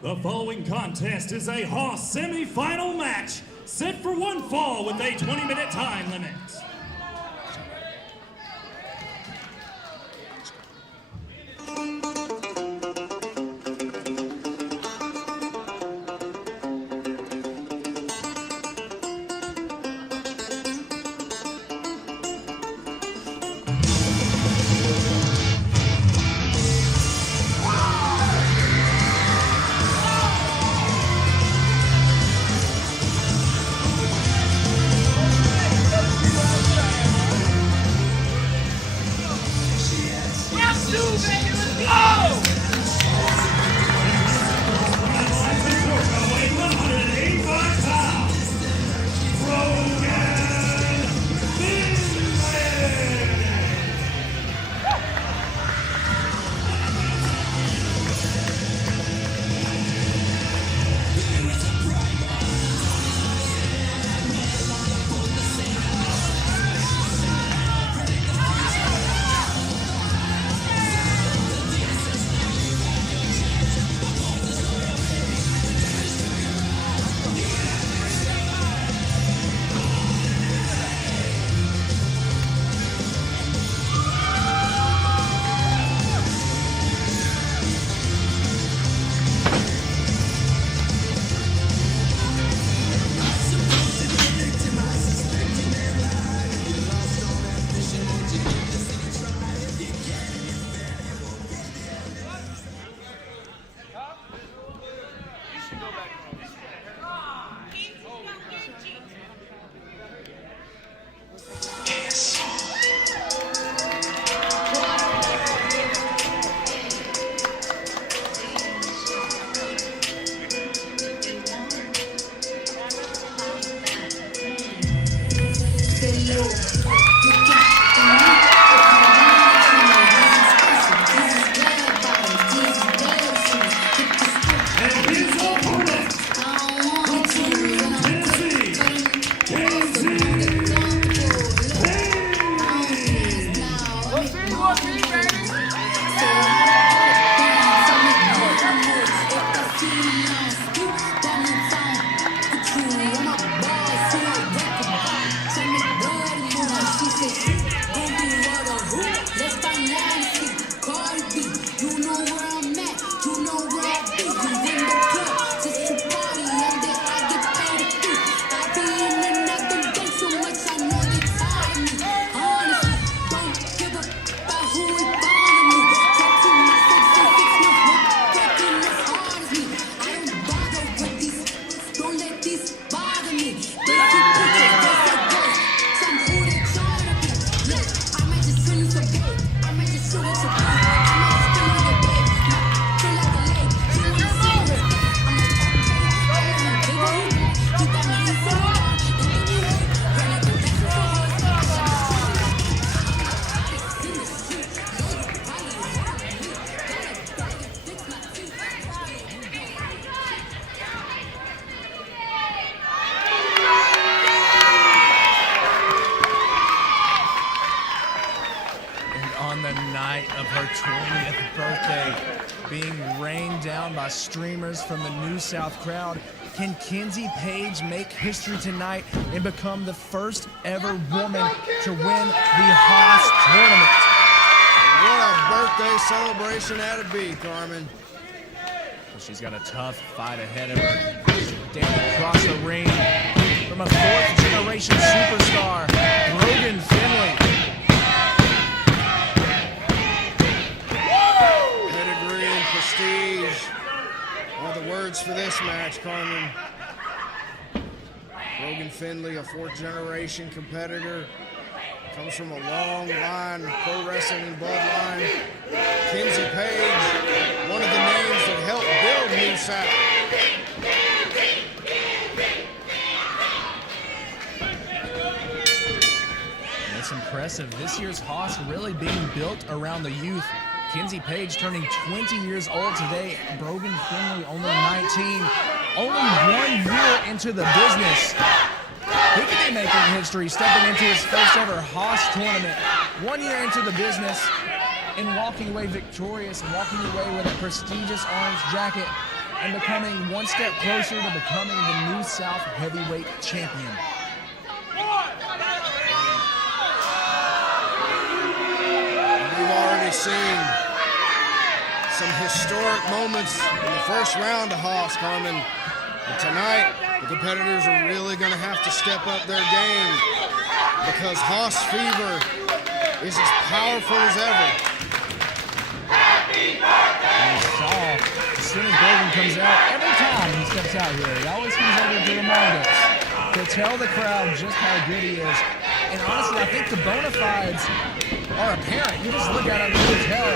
The following contest is a Hoss semi-final match, set for one fall with a 20-minute time limit. Of her 20th birthday, being rained down by streamers from the New South crowd, can Kenzie Paige make history tonight and become the first ever woman to win the Hoss tournament? What a birthday celebration that'd be, Carmen. She's got a tough fight ahead of her. Standing across the ring from a fourth-generation superstar, Brogan Finlay. Prestige. All the words for this match, Carmen. Brogan Finlay, a fourth-generation competitor, comes from a long line of pro wrestling bloodline. Kenzie Paige, one of the names that helped build New South. It's impressive. This year's Hoss really being built around the youth. Kenzie Paige turning 20 years old today. Brogan Finlay only 19. Only 1 year into the business. He could be making history, stepping into his first ever Hoss tournament. 1 year into the business and walking away victorious, and walking away with a prestigious orange jacket. and becoming one step closer to becoming the new South heavyweight champion. We've already seen some historic moments in the first round of Haas, Carmen. And tonight, the competitors are really going to have to step up their game because Haas fever is as powerful as ever. And you saw, as soon as Brogan comes out, every time he steps out here, he always comes over to remind us, to tell the crowd just how good he is. And honestly, I think the bona fides are apparent. You just look at him and you can tell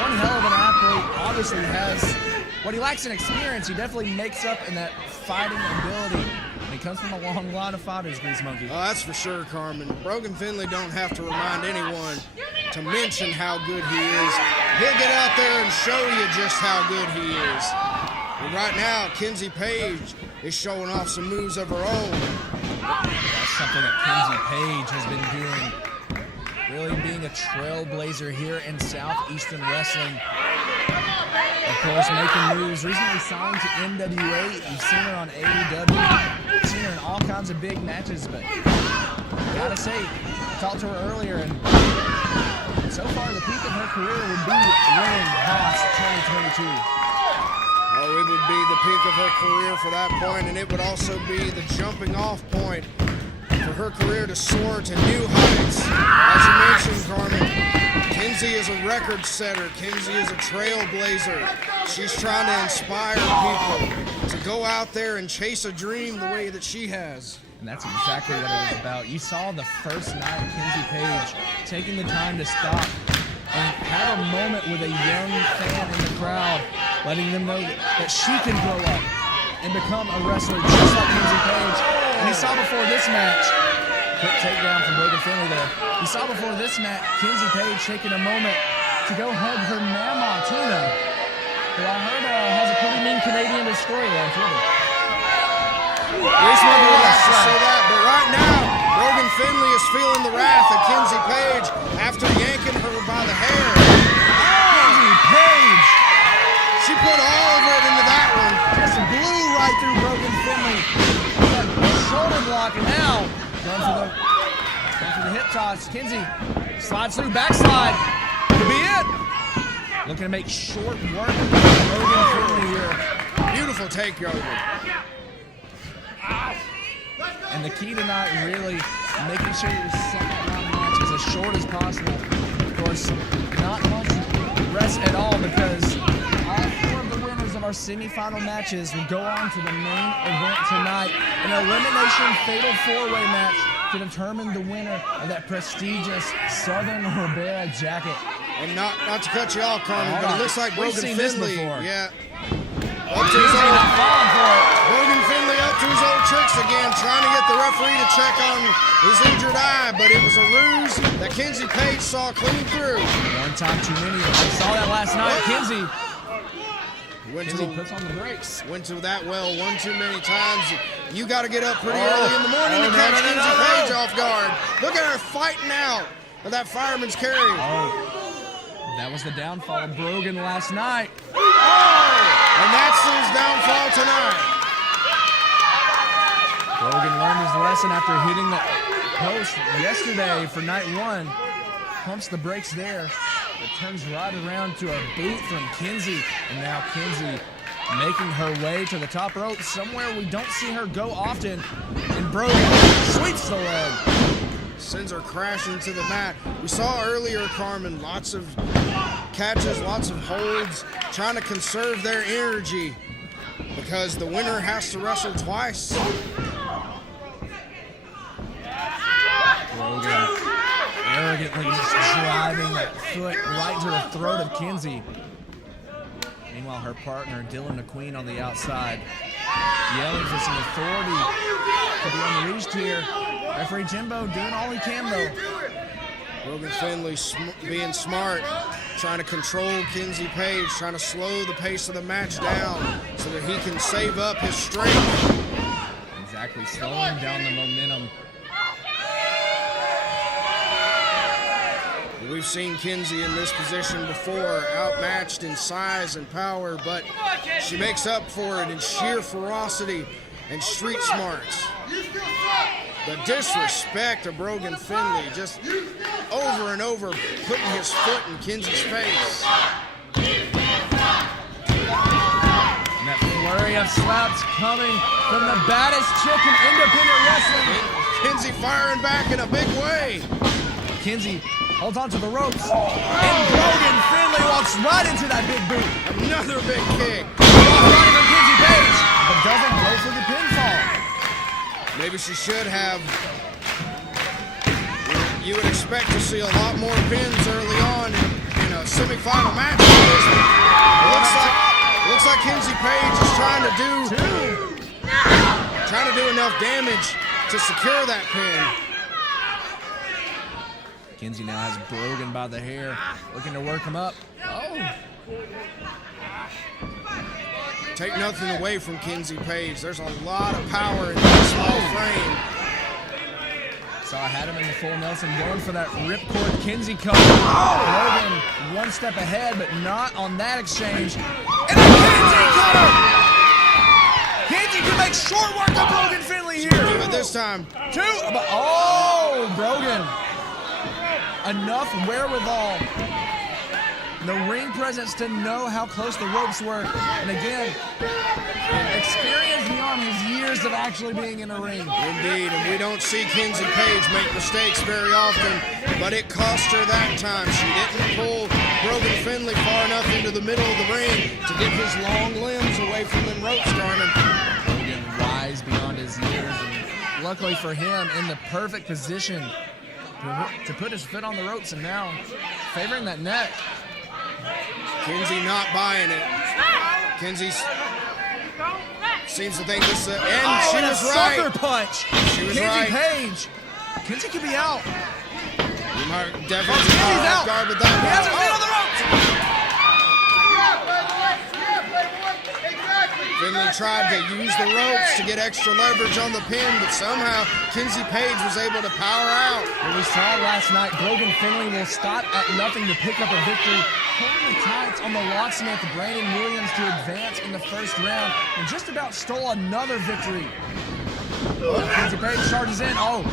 one hell of an athlete obviously has what he lacks in experience. He definitely makes up in that fighting ability. And he comes from a long line of fighters, Grease Monkey. Oh, that's for sure, Carmen. Brogan Finlay don't have to remind anyone to mention how good he is. He'll get out there and show you just how good he is. And right now, Kenzie Paige is showing off some moves of her own. That's something that Kenzie Paige has been doing, really being a trailblazer here in Southeastern Wrestling. Of course, making moves, recently signed to NWA. You've seen her on AEW, you've seen her in all kinds of big matches, but gotta say, I talked to her earlier, and so far the peak of her career would be winning Haas 2022. Oh, it would be the peak of her career for that point, and it would also be the jumping off point for her career to soar to new heights. As you mentioned, Carmen, Kenzie is a record setter. Kenzie is a trailblazer. She's trying to inspire people to go out there and chase a dream the way that she has. And that's exactly what it was about. You saw the first night Kenzie Paige taking the time to stop and have a moment with a young fan in the crowd, letting them know that she can grow up and become a wrestler just like Kenzie Paige. And you saw before this match, quick takedown from Brogan Finlay there. You saw before this match, Kenzie Paige taking a moment to go hug her mama, Tina, who I heard has a pretty mean Canadian destroyer on Twitter. Reese Monkey would like to say that, but right now, Brogan Finlay is feeling the wrath of Kenzie Paige after yanking her by the hair. Kenzie Paige! She put all of it into that one. Just blew right through Brogan Finlay. Shoulder block, and now going for the hip toss. Kenzie slides through, backslide. Could be it. Looking to make short work of Brogan Finlay here. Beautiful takeover. And the key tonight, really making sure your second round match is as short as possible. Of course, not much rest at all, because all four of the winners of our semifinal matches will go on to the main event tonight, an elimination fatal four-way match to determine the winner of that prestigious Southern Ribera jacket. And not to cut you off, Carmen, but it looks like We've Brogan seen this Finlay. before. Yeah. Not falling for it. Brogan Finlay up to his old tricks again, trying to get the referee to check on his injured eye, but it was a ruse that Kenzie Paige saw clean through. One time too many. I saw that last night. Kenzie Kenzie puts on the brakes. went to that well one too many times. You got to get up pretty early in the morning to catch Kenzie Paige off guard. Look at her fighting out of that fireman's carry. That was the downfall of Brogan last night. And that's his downfall tonight. Brogan learned his lesson after hitting the post yesterday for night one. Pumps the brakes there. It turns right around to a boot from Kenzie. And now Kenzie making her way to the top rope, somewhere we don't see her go often. And Brogan sweeps the leg. Sends her crashing to the mat. We saw earlier, Carmen, lots of catches, lots of holds, trying to conserve their energy because the winner has to wrestle twice. Brogan arrogantly just driving that foot right to the throat of Kenzie. Meanwhile, her partner, Dylan McQueen, on the outside, yelling for some authority to be unleashed here. Referee Jimbo doing all he can, though. Brogan Finlay being smart, trying to control Kenzie Paige, trying to slow the pace of the match down so that he can save up his strength. Exactly, slowing down the momentum. It We've seen Kenzie in this position before, outmatched in size and power, but she makes up for it in sheer ferocity and street smarts. The disrespect of Brogan Finlay, just over and over putting his foot in Kenzie's face. And that flurry of slaps coming from the baddest chick in independent wrestling. Kenzie firing back in a big way. Kenzie holds on to the ropes, and Brogan Finlay walks right into that big boot. Another big kick. Running from Kenzie Paige, but doesn't go for the pinfall. Maybe she should have. You would expect to see a lot more pins early on in a semifinal match. Looks like Kenzie Paige is trying to do enough damage to secure that pin. Kenzie now has Brogan by the hair, looking to work him up. Oh. Take nothing away from Kenzie Paige. There's a lot of power in that small frame. So I had him in the full Nelson going for that ripcord Kenzie cover. Brogan one step ahead, but not on that exchange. And a Kenzie cutter! Kenzie can make short work of Brogan Finlay here. But this time, Oh, Brogan. Enough wherewithal. The ring presence to know how close the ropes were. And again, experience beyond his years of actually being in a ring. Indeed, and we don't see Kenzie Paige make mistakes very often, but it cost her that time. She didn't pull Brogan Finlay far enough into the middle of the ring to get his long limbs away from them ropes, Garmin. Brogan wise beyond his years, and luckily for him, in the perfect position to put his foot on the ropes, and now favoring that neck. Kenzie not buying it. Kenzie seems to think this and she was right. Sucker punch. She was Kenzie right. Paige. Kenzie could be out. You might definitely Kenzie's out. guard with that. He has her feet on the ropes. Finlay tried to use the ropes to get extra leverage on the pin, but somehow Kenzie Paige was able to power out. What we saw last night, Brogan Finlay will stop at nothing to pick up a victory, pulling the tights on the locksmith Brandon Williams to advance in the first round, and just about stole another victory. Kenzie Paige charges in. And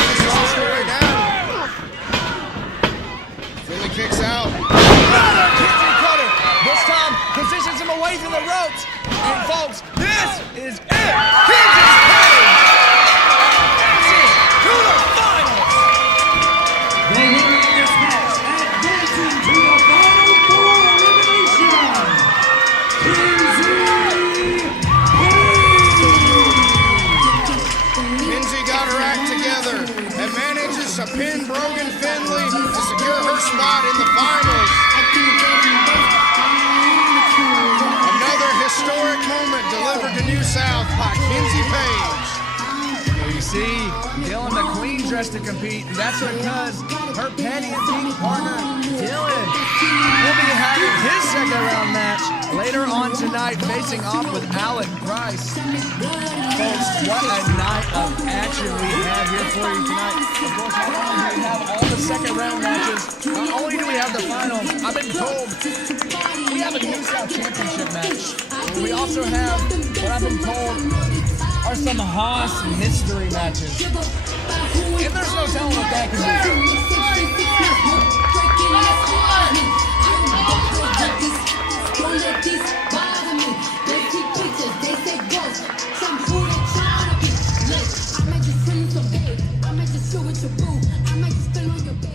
he slows the way down. Finlay kicks out. Another Kenzie cutter. This time positions him away from the ropes. And folks, this is it. Kenzie Paige advances to the finals. The winner of this match, advancing to the final four elimination, Kenzie got her act together and manages to pin Brogan Finlay to secure her spot in the finals. Another historic moment delivered to New South by Kenzie Paige. You see, Dylan the Queen dressed to compete, and that's because her Patty and Pink partner, Dylan, will be having his second round match later on tonight, facing off with Alec Price. Folks, what a night of action we have here for you tonight. Of course, not only do we have all the second round matches, not only do we have the finals, I've been told we have a New South Championship match. We also have, what I've been told, are some Haas mystery matches. And there's no telling what that can I might just spill on your bed.